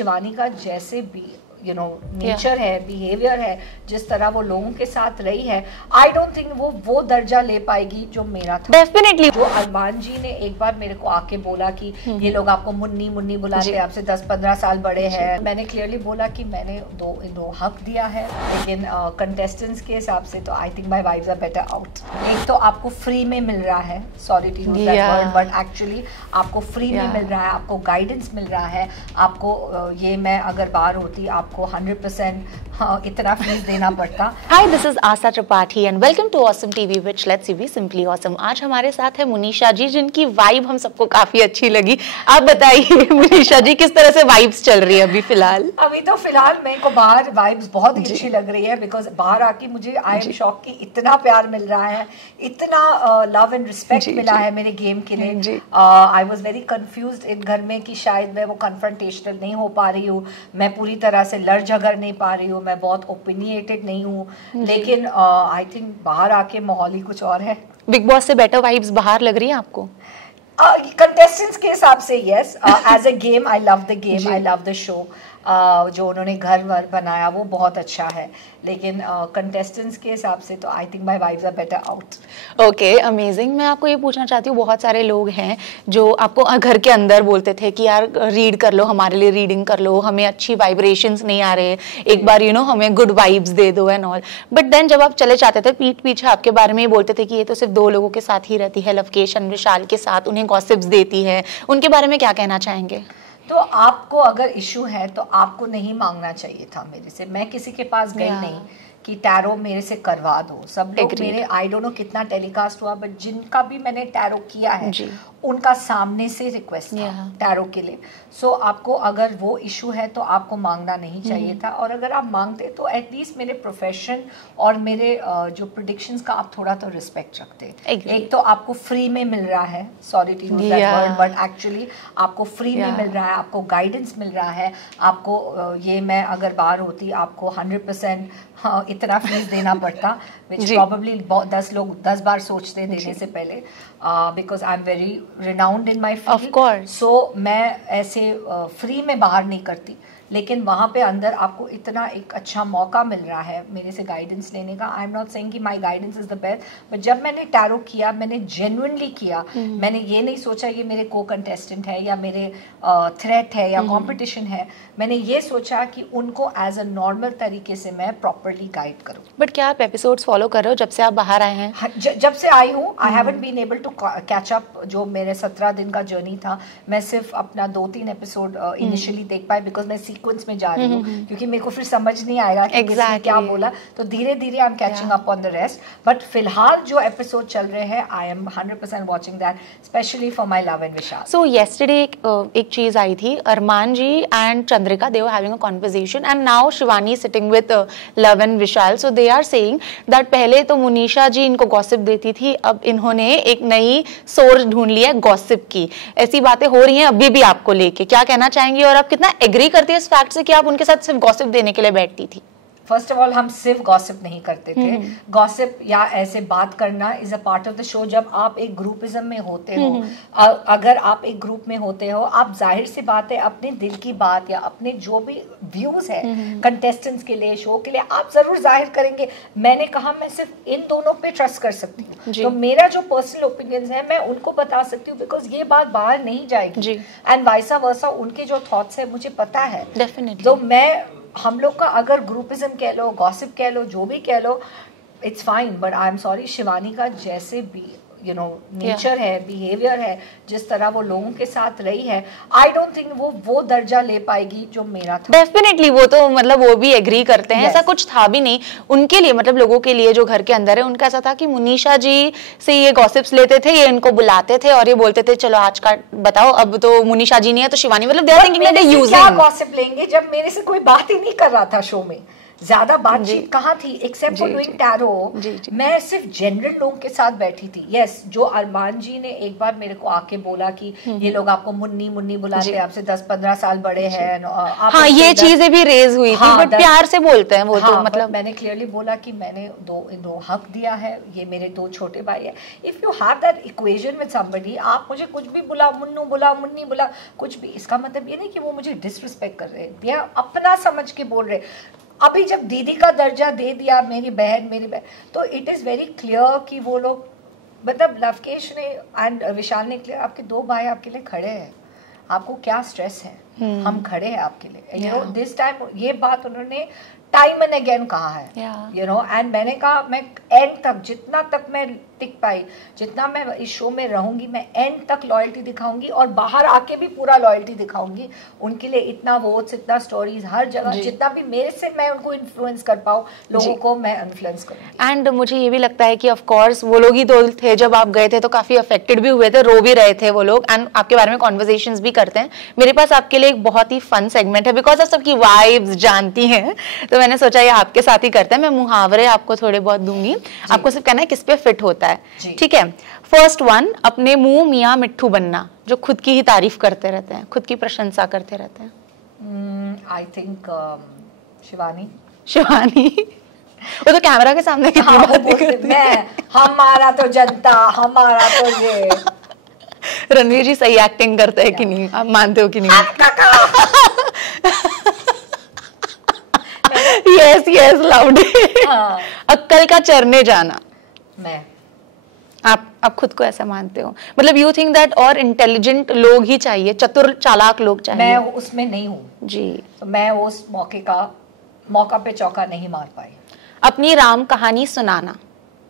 शिवानी का जैसे भी नेचर है, बिहेवियर है, जिस तरह वो लोगों के साथ रही है, आई डोंट थिंक वो दर्जा ले पाएगी जो मेरा था। डेफिनेटली। जो अरमान जी ने एक बार मेरे को आके बोला कि ये लोग आपको मुन्नी मुन्नी बुलाते हैं, आपसे 10-15 साल बड़े हैं, मैंने क्लियरली बोला कि मैंने दो हक दिया है, लेकिन कंटेस्टेंट्स के हिसाब से तो I think my vibes are better out. एक तो आपको फ्री में मिल रहा है, sorry to use that word, but actually आपको फ्री में मिल रहा है, आपको गाइडेंस मिल रहा है, आपको ये मैं अगर बाहर होती आपको 100% इतना फीस देना पड़ता। Hi, this is Asa Tripathi and welcome to Awesome TV, which lets you be simply awesome. आज हमारे साथ है मुनीशा जी, जिनकी वाइब हम सबको काफी अच्छी लगी। आप बताइए मुनीशा जी, किस तरह से वाइब्स चल रही है अभी फिलहाल? अभी तो फिलहाल मेरे को बाहर वाइब्स बहुत ही अच्छी लग रही है, बिकॉज बाहर आके मुझे आई एम शॉक कि इतना प्यार मिल रहा है, इतना लव एंड रिस्पेक्ट मिला है मेरे गेम के लिए। आई वॉज वेरी कंफ्यूज्ड इन घर में कि शायद मैं वो कन्फ्रंटेशनल नहीं हो पा रही हूँ, मैं पूरी तरह से लड़ झगड़ नहीं पा रही हूँ, मैं बहुत ओपिनिएटेड नहीं हूँ, लेकिन आई थिंक बाहर आके माहौल ही कुछ और है। बिग बॉस से बेटर वाइब्स बाहर लग रही है आपको? कंटेस्टेंट्स के हिसाब से yes, as a game I love the game, I love the show. जो उन्होंने घर वर बनाया वो बहुत अच्छा है, लेकिन कंटेस्टेंट्स के हिसाब से तो I think my vibes are better out. Okay, amazing. मैं आपको ये पूछना चाहती हूँ, बहुत सारे लोग हैं जो आपको घर के अंदर बोलते थे कि यार रीड कर लो, हमारे लिए रीडिंग कर लो, हमें अच्छी वाइब्रेशंस नहीं आ रहे, एक बार हमें गुड वाइब्स दे दो एंड ऑल, बट देन जब आप चले जाते थे पीठ पीछे आपके बारे में ये बोलते थे कि ये तो सिर्फ 2 लोगों के साथ ही रहती है, लवकेश और विशाल के साथ, उन्हें गॉसिप्स देती है, उनके बारे में क्या कहना चाहेंगे? तो आपको अगर इशू है तो आपको नहीं मांगना चाहिए था मेरे से। मैं किसी के पास गई नहीं कि टैरो मेरे से करवा दो। सब लोग मेरे, आई डोंट नो कितना टेलीकास्ट हुआ, बट जिनका भी मैंने टैरो किया है उनका सामने से रिक्वेस्ट था टैरो के लिए। सो आपको अगर वो इशू है तो आपको मांगना नहीं चाहिए था, और अगर आप मांगते तो एटलीस्ट मेरे प्रोफेशन और मेरे जो प्रेडिक्शंस का आप थोड़ा तो रिस्पेक्ट रखते। एक तो आपको फ्री में मिल रहा है, sorry to use that word, but actually आपको फ्री में मिल रहा है, आपको गाइडेंस मिल रहा है, आपको ये मैं अगर बाहर होती आपको 100% इतना फीस देना पड़ता, which probably 10 लोग 10 बार सोचते देने से पहले, because I'm very renowned in my field. Of course. So मैं ऐसे फ्री में बाहर नहीं करती, लेकिन वहाँ पे अंदर आपको इतना एक अच्छा मौका मिल रहा है मेरे से गाइडेंस लेने का। आई एम नॉट सेइंग कि my guidance is the best, but जब मैंने टैरो किया मैंने जेन्युइनली किया, मैंने ये नहीं सोचा ये मेरे को कंटेस्टेंट है या मेरे थ्रेट है या कंपटीशन है, मैंने ये सोचा कि उनको एज अ नॉर्मल तरीके से मैं प्रॉपरली गाइड करूँ। बट क्या आप एपिसोड्स फॉलो कर रहे हो जब से आप बाहर आए हैं? जब से आई हूँ I haven't been able to catch up. जो मेरे 17 दिन का जर्नी था, मैं सिर्फ अपना 2-3 एपिसोड इनिशियली देख पाई, बिकॉज मैं सीक्वेंस में जा रही हूँ, क्योंकि मेरे को फिर समझ नहीं आएगा कि किसने क्या बोला, तो धीरे धीरे I am catching up on the rest. But फिलहाल जो एपिसोड चल रहे हैं I am 100% watching that, specially for my Luv and Vishal. So yesterday एक चीज आई थी, Armaan ji and Chandrika, they were having a conversation and now Shivani sitting with Luv and Vishal. So they are saying that पहले तो मुनीशा जी इनको गॉसिप देती थी, अब इन्होंने एक नई सोर्स ढूंढ लिया गॉसिप की। ऐसी बातें हो रही हैं अभी भी आपको लेके, क्या कहना चाहेंगी और आप कितना एग्री करते हैं इस फैक्ट से कि आप उनके साथ सिर्फ गॉसिप देने के लिए बैठती थी? फर्स्ट ऑफ ऑल हम सिर्फ गॉसिप नहीं करते थे। गॉसिप या ऐसे बात करना is a part of the show. जब आप एक ग्रुपिज्म में होते हो, अगर आप एक ग्रुप में होते हो, आप जाहिर सी बात है अपने दिल की बात या अपने जो भी व्यूज है कंटेस्टेंट्स के लिए, शो के लिए, आप जरूर जाहिर करेंगे। मैंने कहा मैं सिर्फ इन दोनों पे ट्रस्ट कर सकती हूँ, तो मेरा जो पर्सनल ओपिनियंस है मैं उनको बता सकती हूँ, बिकॉज ये बात बाहर नहीं जाएगी, एंड वाइसा वर्सा उनके जो थॉट्स है मुझे पता है। डेफिनेटली। तो मैं, हम लोग का अगर ग्रुपिज्म कह लो, गॉसिप कह लो, जो भी कह लो, it's fine, but I am sorry, Shivani का जैसे भी नेचर है, बिहेवियर है, जिस तरह वो लोगों के साथ रही है, आई डोंट थिंक वो दर्जा ले पाएगी जो मेरा था। डेफिनेटली, वो तो मतलब वो भी एग्री करते हैं। ऐसा कुछ था भी नहीं उनके लिए, मतलब लोगों के लिए जो घर के अंदर है, उनका ऐसा था कि मुनीशा जी से ये गॉसिप्स लेते थे, ये इनको बुलाते थे और ये बोलते थे चलो आज का बताओ, अब तो मुनीशा जी नहीं है तो शिवानी, मतलब they are thinking that they using. क्या गॉसिप लेंगे जब मेरे से कोई बात ही नहीं कर रहा था शो में, ज्यादा बातचीत कहाँ थी एक्सेप्ट फॉर डूइंग टैरो। मैं सिर्फ जनरल लोगों के साथ बैठी थी। यस, जो अरमान जी ने एक बार मेरे को आके बोला कि ये लोग आपको मुन्नी मुन्नी बुलाते हैं, आपसे 10-15 साल बड़े हैं। हाँ, ये चीजें भी रेज हुई थी, बट प्यार से बोलते हैं वो। तो मतलब मैंने क्लियरली बोला कि मैंने दो हक दिया है, ये मेरे 2 छोटे भाई है। If you have that equation with somebody, आप मुझे कुछ भी बुला, मुन्नू बुला, मुन्नी बुला, कुछ भी, इसका मतलब ये नहीं कि वो मुझे डिसरिस्पेक्ट कर रहे हैं, या अपना समझ के बोल रहे। अभी जब दीदी का दर्जा दे दिया मेरी बहन, तो इट इज़ वेरी क्लियर कि वो लोग, मतलब लवकेश ने एंड विशाल ने क्लियर, आपके 2 भाई आपके लिए खड़े हैं, आपको क्या स्ट्रेस है, हम खड़े हैं आपके लिए। यू नो दिस टाइम ये बात उन्होंने टाइम एंड अगेन कहा है, यू नो। एंड मैंने कहा मैं एंड तक, जितना तक मैं टिक पाई, जितना मैं इस शो में रहूंगी, मैं एंड तक लॉयल्टी दिखाऊंगी और बाहर आके भी पूरा लॉयल्टी दिखाऊंगी उनके लिए। इतना वोट्स, इतना स्टोरीज, हर जगह जितना भी मेरे से मैं उनको इन्फ्लुएंस कर पाऊँ, लोगों को मैं इन्फ्लुएंस करूँगी। एंड मुझे ये भी लगता है कि ऑफ कोर्स वो लोग ही तो थे, जब आप गए थे तो काफी अफेक्टेड भी हुए थे, रो भी रहे थे वो लोग, एंड आपके बारे में कॉन्वर्सेशंस भी करते हैं। मेरे पास आपके लिए एक बहुत ही फन सेगमेंट है, बिकॉज आप सबकी वाइब्स जानती हैं, तो मैंने सोचा ये आपके साथ ही करते हैं। मैं मुहावरे आपको थोड़े बहुत दूंगी, आपको सिर्फ कहना है किस पे फिट होता है, ठीक है। फर्स्ट वन, अपने मुंह मियाँ मिट्ठू बनना, जो खुद की ही तारीफ करते रहते हैं, खुद की प्रशंसा करते रहते हैं। I think Shivani. वो तो कैमरा के सामने कितनी बातें करती है। हमारा तो जनता, हमारा तो ये। रणवीर जी सही एक्टिंग करते हैं कि नहीं, आप मानते हो कि नहीं? Yes loud. अक्कल का चरने जाना। मैं, आप खुद को ऐसा मानते हो? मतलब यू थिंक दैट और इंटेलिजेंट लोग ही चाहिए, चतुर चालाक लोग चाहिए? मैं उसमें नहीं हूँ जी, तो मैं उस मौका पे चौका नहीं मार पाई। अपनी राम कहानी सुनाना,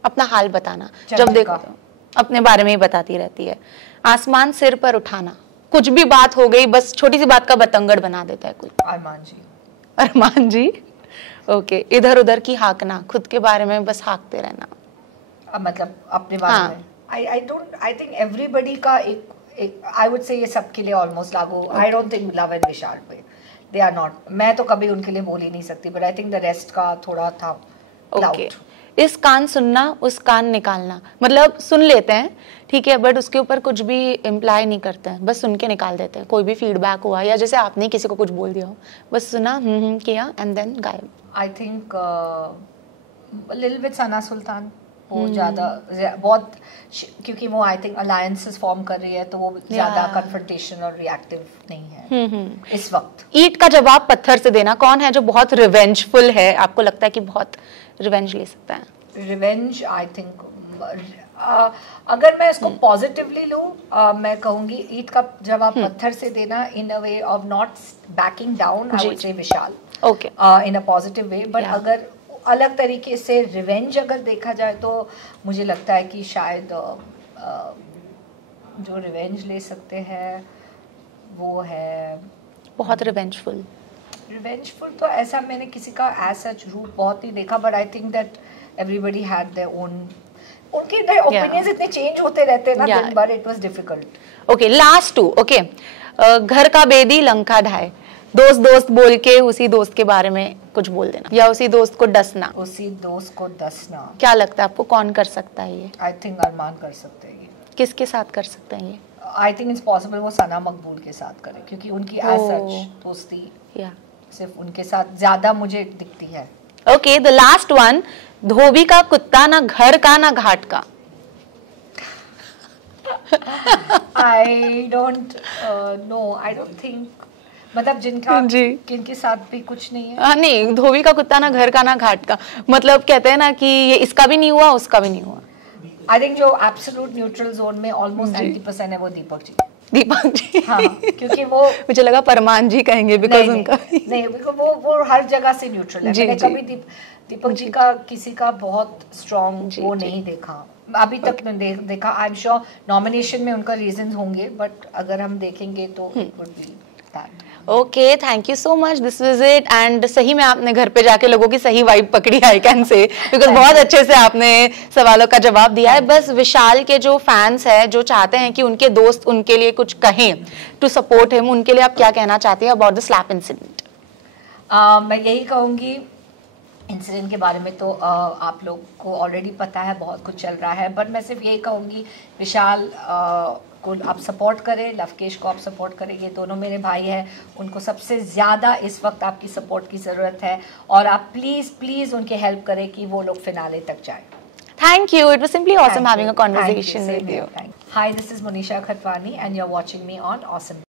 अपना हाल बताना, जब देखो तो अपने बारे में ही बताती रहती है। आसमान सिर पर उठाना, कुछ भी बात हो गई बस छोटी सी बात का बतंगड़ बना देता है कोई। अरमान जी ओके। इधर उधर की हाँकना, खुद के बारे में बस हाँकते रहना, मतलब अपने बारे में। आई थिंक एवरीबडी का एक आई वुड से ये सबके लिए ऑलमोस्ट लागू। I don't think Luv and Vishal पे दे आर नॉट, मैं तो कभी उनके लिए बोल ही नहीं सकती, but I think the rest का थोड़ा था। ओके, इस कान सुनना, उस कान निकालना, मतलब सुन लेते हैं ठीक है, बट उसके ऊपर कुछ भी इम्प्लाई नहीं करते हैं, बस सुन के निकाल देते हैं। कोई भी फीडबैक हुआ या जैसे आपने किसी को कुछ बोल दिया हो, बस सुना किया एंड देन गायब। आई थिंक लिटिल बिट सना सुल्तान, वो ज्यादा बहुत, क्योंकि वो आई थिंक अलायंसेस फॉर्म कर रही है, तो वो ज्यादा कन्फ्रंटेशन और रिएक्टिव नहीं है इस वक्त। ईंट का जवाब पत्थर से देना, कौन है जो बहुत रिवेंजफुल है, आपको लगता है कि बहुत रिवेंज ले सकता है? रिवेंज आई थिंक अगर मैं इसको पॉजिटिवली लूँ, मैं कहूँगी ईंट का जवाब पत्थर से देना in a way of not backing down, I would say Vishal, okay, in a positive way. But अगर अलग तरीके से रिवेंज अगर देखा जाए तो मुझे लगता है कि शायद जो रिवेंज ले सकते हैं वो है बहुत रिवेंजफुल। तो ऐसा मैंने किसी का एज सच रूप बहुत नहीं देखा, but I think that everybody had their own, उनके ओपिनियंस इतने चेंज होते रहते हैं ना दिन भर, it was difficult. Okay, last 2, okay. घर का बेदी लंका ढाए, दोस्त बोल के उसी दोस्त के बारे में कुछ बोल देना, या उसी दोस्त को डसना। क्या लगता है आपको कौन कर सकता है ये? आई थिंक अरमान कर सकते हैं ये। किसके साथ कर सकते हैं ये? आई थिंक इट्स पॉसिबल वो सना मकबूल के साथ करे, क्योंकि उनकी एज सच दोस्ती सिर्फ उनके साथ ज्यादा मुझे दिखती है। ओके, द लास्ट वन, धोबी का कुत्ता ना घर का ना घाट का। आई डोंट थिंक, मतलब जिनके साथ भी कुछ नहीं है। नहीं, धोबी का कुत्ता ना घर का ना घाट का, मतलब कहते हैं ना कि ये इसका भी नहीं हुआ उसका भी नहीं हुआ। आई थिंक जो एब्सोल्यूट न्यूट्रल जोन में ऑलमोस्ट 90% है वो दीपक जी। हाँ, क्योंकि वो मुझे लगा परमान जी कहेंगे, बिकॉज उनका नहीं, वो हर जगह से न्यूट्रल है। मैंने कभी दीपक जी का किसी का बहुत स्ट्रॉन्ग वो नहीं देखा अभी तक देखा। आई एम श्योर नॉमिनेशन में उनका रीजंस होंगे, बट अगर हम देखेंगे तो it would be that. Okay, thank you so much, this was it. And सही में आपने घर पे जाके लोगों की सही वाइब पकड़ी, आई कैन से, बिकॉज बहुत अच्छे से आपने सवालों का जवाब दिया है। बस विशाल के जो फैंस हैं, जो चाहते हैं कि उनके दोस्त उनके लिए कुछ कहें टू सपोर्ट हिम, उनके लिए आप क्या कहना चाहते हैं अबाउट द स्लैप इंसिडेंट? मैं यही कहूँगी इंसिडेंट के बारे में तो आप लोग को ऑलरेडी पता है, बहुत कुछ चल रहा है, बट मैं सिर्फ यही कहूँगी विशाल को आप सपोर्ट करें, लवकेश को आप सपोर्ट करें, ये दोनों मेरे भाई हैं, उनको सबसे ज़्यादा इस वक्त आपकी सपोर्ट की ज़रूरत है, और आप प्लीज़ प्लीज़ उनके हेल्प करें कि वो लोग फिनाले तक जाएं। Thank you. It was simply awesome having a conversation with you. Hi, this is Monisha Khatwani and you're watching me on Awesome.